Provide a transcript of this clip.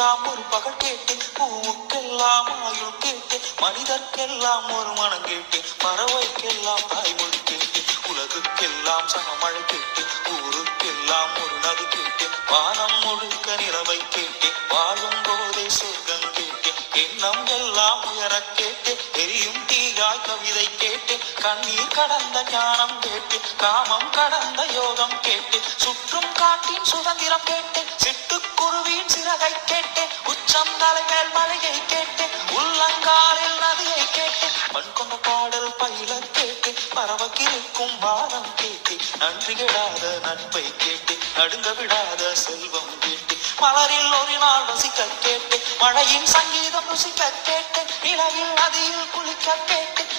பூவுக்கெல்லாம் ஒரு பகல் கேட்டேன், பூவுக்கெல்லாம் ஆயுள் கேட்டேன், மனிதர்க்கெல்லாம் ஒரு மனம் கேட்டேன், பறவைக்கெல்லாம் தாய்மொழி கேட்டேன், உலகுக்கெல்லாம் சமமழை கேட்டேன், ஊருக்கெல்லாம் ஒரு நதி கேட்டேன், வானம் முழுக்க நிலவை கேட்டேன், வாழும் போதே சொர்க்கம் கேட்டேன், எண்ணம் எல்லாம் உயர கேட்டேன், எரியும் தீயாய் கவிதை கேட்டேன், கண்ணீர் கடந்த ஞானம் கேட்டேன், காமம் கடந்த யோகம் கேட்டேன், சுற்றும் காட்டின் சுதந்திரம் கேட்டேன், சிட்டுக்குருவின் சிறகை கேட்டேன், உச்சம் தலைமேல் மழையை கேட்டேன், உள்ளங்காலில் நதியை கேட்டேன், மண் கொண்ட பாடல் பயில கேட்டேன், பறவைக்கிருக்கும் வானம் கேட்டேன், நன்றி கெடாத நட்பை கேட்டேன், நடுங்க விடாத செல்வம் கேட்டேன், மலரில் ஒரு நாள் வசிக்க கேட்டேன், மழையின் சங்கீதம் ருசிக்க கேட்டேன், நிலவில் நதியில் குளிக்க கேட்டேன்.